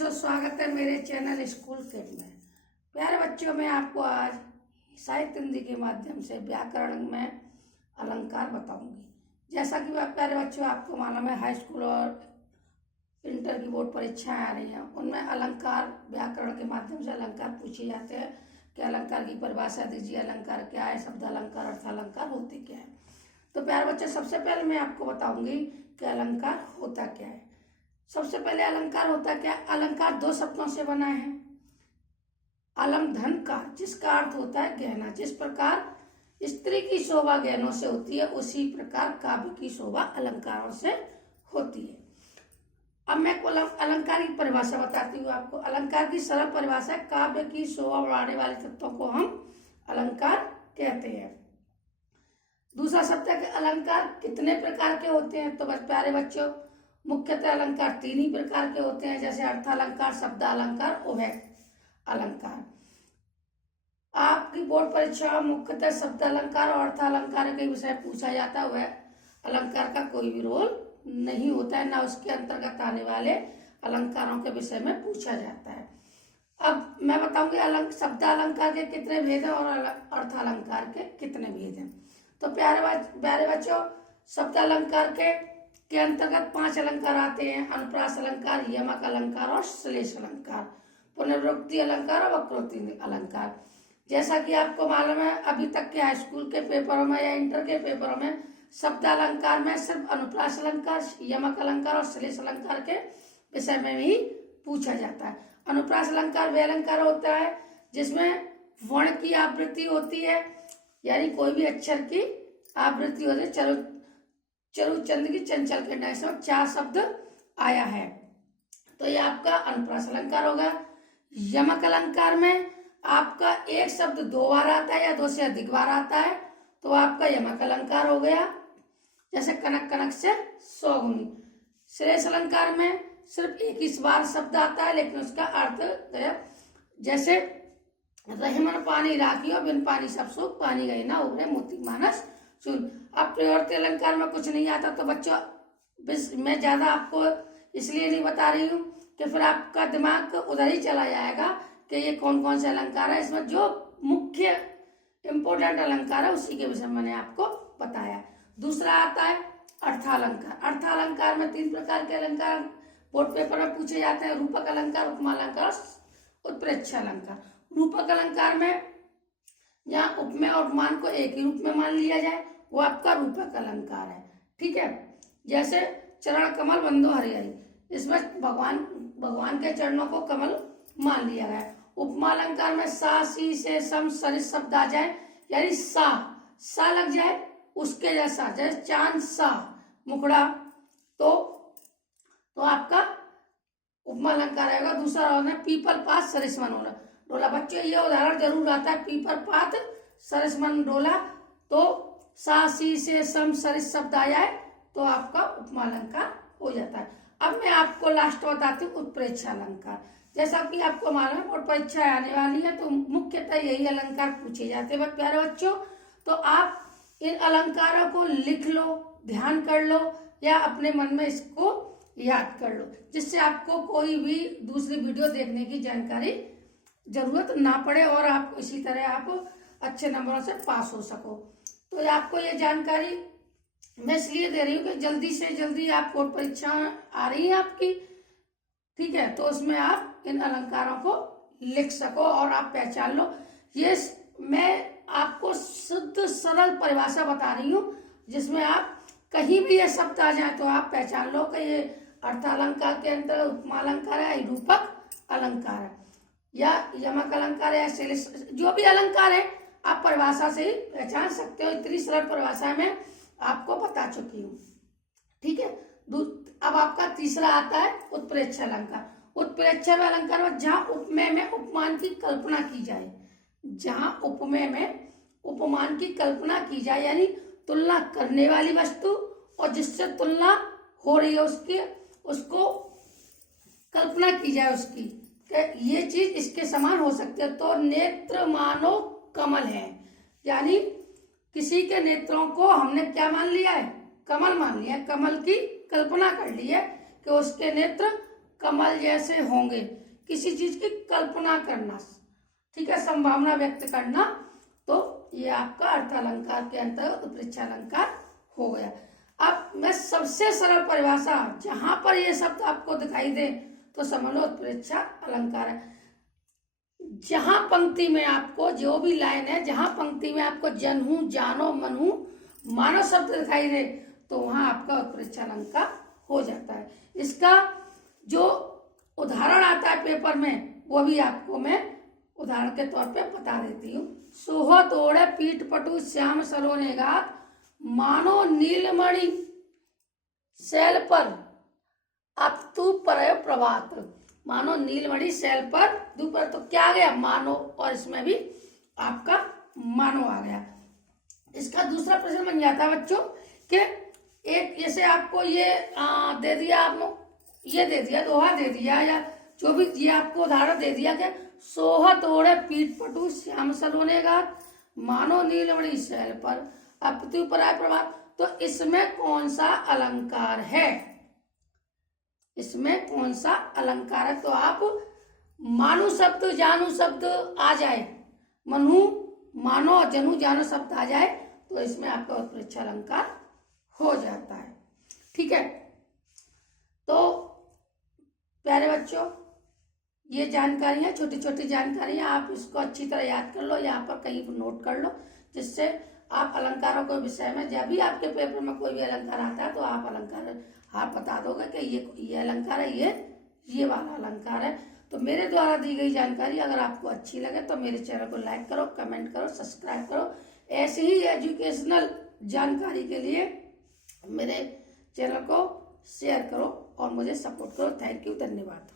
सो स्वागत है मेरे चैनल स्कूल किड में। प्यारे बच्चों, मैं आपको आज साहित्य हिंदी के माध्यम से व्याकरण में अलंकार बताऊंगी। जैसा कि प्यारे बच्चों, आपको मालूम है हाई स्कूल और इंटर की बोर्ड परीक्षाएं आ रही हैं, उनमें अलंकार व्याकरण के माध्यम से अलंकार पूछे जाते हैं कि अलंकार की परिभाषा दीजिए, अलंकार क्या है, शब्द अलंकार, अर्थ अलंकार होते क्या है। तो प्यारे बच्चे, सबसे पहले मैं आपको बताऊंगी कि अलंकार होता क्या है। सबसे पहले अलंकार होता क्या है? अलंकार दो शब्दों से बना है। अलम धन का, जिसका अर्थ होता है गहना। जिस प्रकार स्त्री की शोभा गहनों से होती है, उसी प्रकार काव्य की शोभा अलंकारों से होती है। अब मैं अलंकार की परिभाषा बताती हूँ आपको। अलंकार की सरल परिभाषा है, काव्य की शोभा बढ़ाने वाले तत्वों को हम अलंकार कहते हैं। दूसरा शब्द है कि अलंकार कितने प्रकार के होते हैं। तो बस प्यारे बच्चों, मुख्यतः अलंकार तीन ही प्रकार के होते हैं, जैसे अर्थालंकार, शब्द अलंकार, उभय अलंकार। आपकी बोर्ड परीक्षा मुख्यतः शब्द अलंकार और अर्थालंकार के विषय पूछा जाता है। वह अलंकार का कोई भी रोल नहीं होता है, ना उसके अंतर्गत आने वाले अलंकारों के विषय में पूछा जाता है। अब मैं बताऊंगी शब्द अलंकार के कितने भेद हैं और अर्थालंकार के कितने भेद हैं। तो प्यारे बच्चों, शब्द अलंकार के अंतर्गत 5 अलंकार आते हैं: अनुप्रास अलंकार, यमक अलंकार और श्लेष अलंकार, पुनर्वृत्ति अलंकार और वक्रोक्ति अलंकार। जैसा कि आपको मालूम है, अभी तक के हाई स्कूल के पेपरों में या इंटर के पेपरों में शब्द अलंकार में सिर्फ अनुप्रास अलंकार, यमक अलंकार और श्लेष अलंकार के विषय में ही पूछा जाता है। अनुप्रास अलंकार वे अलंकार होता है जिसमें वर्ण की आवृत्ति होती है, यानी कोई भी अक्षर की आवृत्ति होती है। चरु चंद की चंचल के डायस में 4 शब्द आया है, तो ये आपका अनुप्रास अलंकार होगा। यमक अलंकार में आपका एक शब्द 2 बार आता है या 2 से अधिक बार आता है, तो आपका यमक अलंकार हो गया। जैसे कनक कनक से सौगुनी। श्लेष अलंकार में सिर्फ एक ही बार शब्द आता है, लेकिन उसका अर्थ जैसे रहीमन पानी राखियो, बिन पानी सब सूख, पानी गए ना उभरे, मोती मानस सुन। अब प्रवर्ती अलंकार में कुछ नहीं आता, तो बच्चों मैं ज्यादा आपको इसलिए नहीं बता रही हूँ कि फिर आपका दिमाग उधर ही चला जाएगा कि ये कौन कौन से अलंकार है। इसमें जो मुख्य इंपोर्टेंट अलंकार है उसी के विषय में मैंने आपको बताया। दूसरा आता है अर्थालंकार। अर्थालंकार में 3 प्रकार के अलंकार बोर्ड पेपर में पूछे जाते हैं: रूपक अलंकार, उपमा अलंकार, उत्प्रेक्षा अलंकार। रूपक अलंकार में जहाँ उपमेय और उपमान को एक ही रूप में मान लिया जाए, वो आपका रूपक अलंकार है। ठीक है, जैसे चरण कमल बंदो हरिहरी, इसमें भगवान के चरणों को कमल मान लिया गया है। उपमा अलंकार में सा सी से सम सरिस शब्द आ जाए, यानी सा लग जाए उसके जैसा, जैसे चांद सा मुखड़ा, तो आपका उपमा अलंकार आएगा। दूसरा है पीपल पात सरिसमन डोला। बच्चों, ये उदाहरण जरूर आता है, पीपल पात सरिसमन डोला, तो सा सी से सम सरिस शब्द आ जाए तो आपका उपमा अलंकार हो जाता है। अब मैं आपको लास्ट बताती हूँ उत्प्रेक्षा अलंकार। जैसा कि आपको मालूम है और परीक्षा आने वाली है, तो मुख्यतः यही अलंकार पूछे जाते हैं प्यारे बच्चों। तो आप इन अलंकारों को लिख लो, ध्यान कर लो, या अपने मन में इसको याद कर लो, जिससे आपको कोई भी दूसरी वीडियो देखने की जानकारी जरूरत ना पड़े और आप इसी तरह आप अच्छे नंबरों से पास हो सको। तो आपको ये जानकारी मैं इसलिए दे रही हूँ कि जल्दी से जल्दी आप बोर्ड परीक्षा आ रही है आपकी, ठीक है, तो उसमें आप इन अलंकारों को लिख सको और आप पहचान लो। ये मैं आपको शुद्ध सरल परिभाषा बता रही हूँ, जिसमें आप कहीं भी ये शब्द आ जाए तो आप पहचान लो कि ये अर्थालंकार के अंतर्गत उपमा अलंकार है, रूपक अलंकार है, या यमक अलंकार है, या जो भी अलंकार है आप परिभाषा से ही पहचान सकते हो। इतनी सरल परिभाषा में आपको बता चुकी हूँ। ठीक है, अब आपका तीसरा आता है उत्प्रेक्षा अलंकार। उत्प्रेक्षा अलंकार में जहाँ उपमेय में उपमान की कल्पना की जाए, जहाँ उपमेय में उपमान की कल्पना की जाए, यानी तुलना करने वाली वस्तु और जिससे तुलना हो रही है उसको कल्पना की जाए उसकी, ये चीज इसके समान हो सकती है। तो नेत्र मानो कमल है, यानी किसी के नेत्रों को हमने क्या मान लिया है? कमल मान लिया है। कमल की कल्पना कर ली है कि उसके नेत्र कमल जैसे होंगे, किसी चीज की कल्पना करना, ठीक है, संभावना व्यक्त करना, तो ये आपका अर्थ अलंकार के अंतर्गत उत्प्रेक्षा अलंकार हो गया। अब मैं सबसे सरल परिभाषा, जहां पर ये शब्द आपको दिखाई दे तो समझ लो उत्प्रेक्षा अलंकार है। जहां पंक्ति में आपको, जो भी लाइन है, जहां पंक्ति में आपको जनहू, जानो, मनहू, मानो शब्द दिखाई दे तो वहां आपका उत्प्रेक्षा अलंकार हो जाता है। इसका जो उदाहरण आता है पेपर में, वो भी आपको मैं उदाहरण के तौर पे बता देती हूँ। सोहत ओढ़े पीठ पटु श्याम सलोने गात, मानो नीलमणि शैल पर अब तू पर प्रभात। मानो नीलमणि शैल पर दोपहर, तो क्या आ गया, मानो, और इसमें भी आपका मानो आ गया। इसका दूसरा प्रश्न बन जाता है बच्चों कि एक जैसे आपको ये दे दिया, आपने ये दे दिया, दोहा दे दिया, या जो भी ये आपको उदाहरण दे दिया कि सोहत ओढ़े पीठ पटु श्याम सलोने गात, मानो नीलमणि शैल पर अब तू पर प्रभात। तो इसमें कौन सा अलंकार है, इसमें कौन सा अलंकार है? तो आप मानु शब्द, जानू शब्द आ जाए, मनु, मानो, जनू, जानो शब्द आ जाए तो इसमें आपका उत्प्रेक्षा अलंकार हो जाता है। ठीक है, तो प्यारे बच्चों, ये जानकारियां, छोटी छोटी जानकारियां, आप इसको अच्छी तरह याद कर लो, यहाँ पर कहीं पर नोट कर लो, जिससे आप अलंकारों के विषय में जब भी आपके पेपर में कोई भी अलंकार आता है तो आप अलंकार आप बता दोगे कि ये अलंकार है, ये वाला अलंकार है। तो मेरे द्वारा दी गई जानकारी अगर आपको अच्छी लगे तो मेरे चैनल को लाइक करो, कमेंट करो, सब्सक्राइब करो। ऐसी ही एजुकेशनल जानकारी के लिए मेरे चैनल को शेयर करो और मुझे सपोर्ट करो। थैंक यू, धन्यवाद।